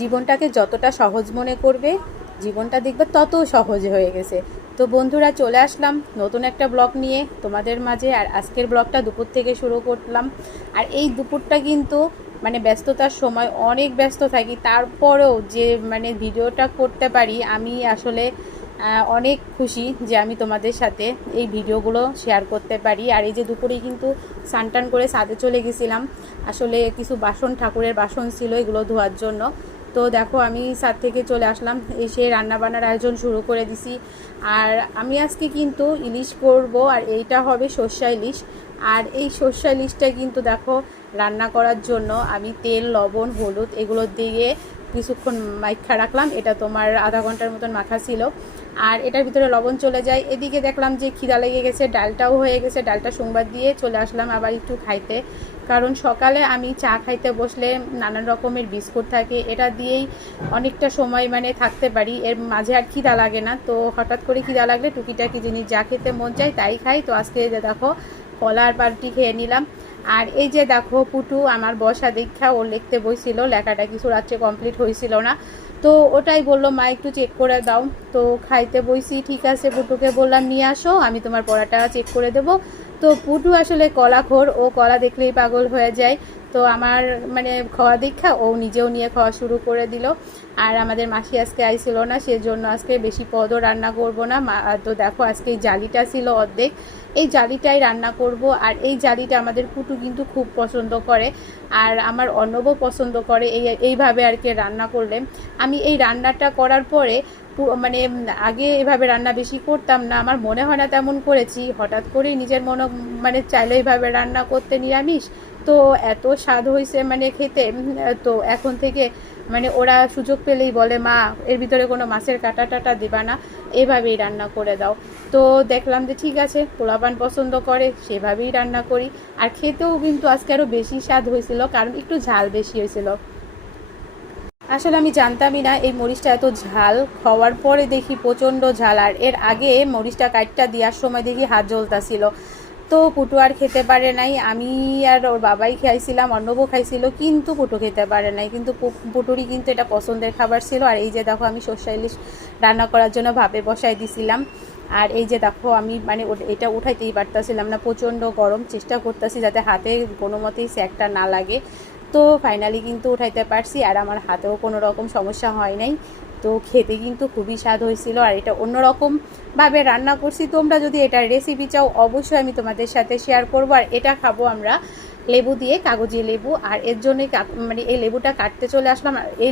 জীবনটাকে যতটা সহজ মনে করবে জীবনটা দেখবে তত সহজ হয়ে গেছে। তো বন্ধুরা, চলে আসলাম নতুন একটা ব্লগ নিয়ে তোমাদের মাঝে। আর আজকের ব্লগটা দুপুর থেকে শুরু করলাম। আর এই দুপুরটা কিন্তু মানে ব্যস্ততার সময় অনেক ব্যস্ত থাকি, তারপরেও যে মানে ভিডিওটা করতে পারি আমি আসলে অনেক খুশি যে আমি তোমাদের সাথে এই ভিডিওগুলো শেয়ার করতে পারি। আর এই যে দুপুরে কিন্তু স্নান করে ছাদে চলে গেছিলাম, আসলে কিছু বাসন, ঠাকুরের বাসন ছিল, এগুলো ধোয়ার জন্য। তো দেখো আমি ছাদ থেকে চলে আসলাম, এসে রান্নাবান্নার আয়োজন শুরু করে দিছি। আর আমি আজকে কিন্তু ইলিশ করব, আর এইটা হবে সর্ষা ইলিশ। আর এই সর্ষা ইলিশটা কিন্তু দেখো রান্না করার জন্য আমি তেল, লবণ, হলুদ এগুলো দিয়ে কিছুক্ষণ মাখা রাখলাম। এটা তোমার আধা ঘন্টার মতন মাখা ছিল। আর এটার ভিতরে লবণ চলে যায়। এদিকে দেখলাম যে খিদা লেগে গেছে, ডালটাও হয়ে গেছে, ডালটা সংবাদ দিয়ে চলে আসলাম আবার একটু খাইতে। কারণ সকালে আমি চা খাইতে বসলে নানান রকমের বিস্কুট থাকে, এটা দিয়েই অনেকটা সময় মানে থাকতে পারি, এর মাঝে আর খিদা লাগে না। তো হঠাৎ করে খিদা লাগলে টুকিটাকি জিনিস যা খেতে মন চায় তাই খাই। তো আজকে যে দেখো কলার পাল্টি খেয়ে নিলাম। আর এই যে দেখো পুটু আমার বসা দীক্ষা, ও লিখতে বইছিল, লেখাটা কিছু রাত্রে কমপ্লিট হয়েছিল না, তো ওটাই বললো মা একটু চেক করে দাও। তো খাইতে বইছি, ঠিক আছে, পুটুকে বললাম নিয়ে আসো, আমি তোমার পড়াটা চেক করে দেবো। তো পুটু আসলে কলাখোর, ও কলা দেখলেই পাগল হয়ে যায়। তো আমার মানে খাওয়া দীক্ষা, ও নিজেও নিয়ে খাওয়া শুরু করে দিল। আর আমাদের মাসি আজকে আইছিল না, সেজন্য আজকে বেশি পদও রান্না করব না। তো দেখো আজকে এই জালিটা ছিল অর্ধেক, এই জালিটাই রান্না করব। আর এই জালিটা আমাদের পুটু কিন্তু খুব পছন্দ করে, আর আমার অর্ণবও পছন্দ করে এইভাবে আর কি রান্না করলে। আমি এই রান্নাটা করার পরে মানে আগে এভাবে রান্না বেশি করতাম না, আমার মনে হয় না তেমন করেছি, হঠাৎ করেই নিজের মনে মানে চাইলো এইভাবে রান্না করতে নিরামিষ। তো এত স্বাদ হয়েছে মানে খেতে। তো এখন থেকে মানে ওরা সুযোগ পেলেই বলে মা এর ভিতরে কোনো মাছের কাঁটা টাটা দিবা না, এভাবেই রান্না করে দাও। তো দেখলাম যে ঠিক আছে, পোলাপান পছন্দ করে সেভাবেই রান্না করি। আর খেতেও কিন্তু আজকে আরও বেশি স্বাদ হয়েছিল, কারণ একটু ঝাল বেশি হয়েছিল। আসলে আমি জানতামই না এই মরিচটা এত ঝাল, খাওয়ার পরে দেখি প্রচণ্ড ঝাল। আর এর আগে মরিচটা কাটটা দেওয়ার সময় দেখি হাত জ্বলতাছিল। তো পুটু আর খেতে পারে নাই, আমি আর ওর বাবাই খাইছিলাম, অর্ণবও খাইছিল, কিন্তু পুটু খেতে পারে নাই। কিন্তু পুটুরই কিন্তু এটা পছন্দের খাবার ছিল। আর এই যে দেখো আমি সর্ষে ইলিশ রান্না করার জন্য ভাপে বসাই দিছিলাম। আর এই যে দেখো আমি মানে এটা উঠাইতেই পারতাছিলাম না, প্রচণ্ড গরম, চেষ্টা করতেছি যাতে হাতে কোনো মতেই স্যাকটা না লাগে। তো ফাইনালি কিন্তু উঠাইতে পারছি, আর আমার হাতেও কোনো রকম সমস্যা হয় নাই। তো খেতে কিন্তু খুবই স্বাদ হয়েছিল। আর এটা অন্যরকমভাবে রান্না করছি, তোমরা যদি এটার রেসিপি চাও অবশ্যই আমি তোমাদের সাথে শেয়ার করবো। আর এটা খাবো আমরা লেবু দিয়ে, কাগজি লেবু। আর এর জন্যই মানে এই লেবুটা কাটতে চলে আসলাম। আর এই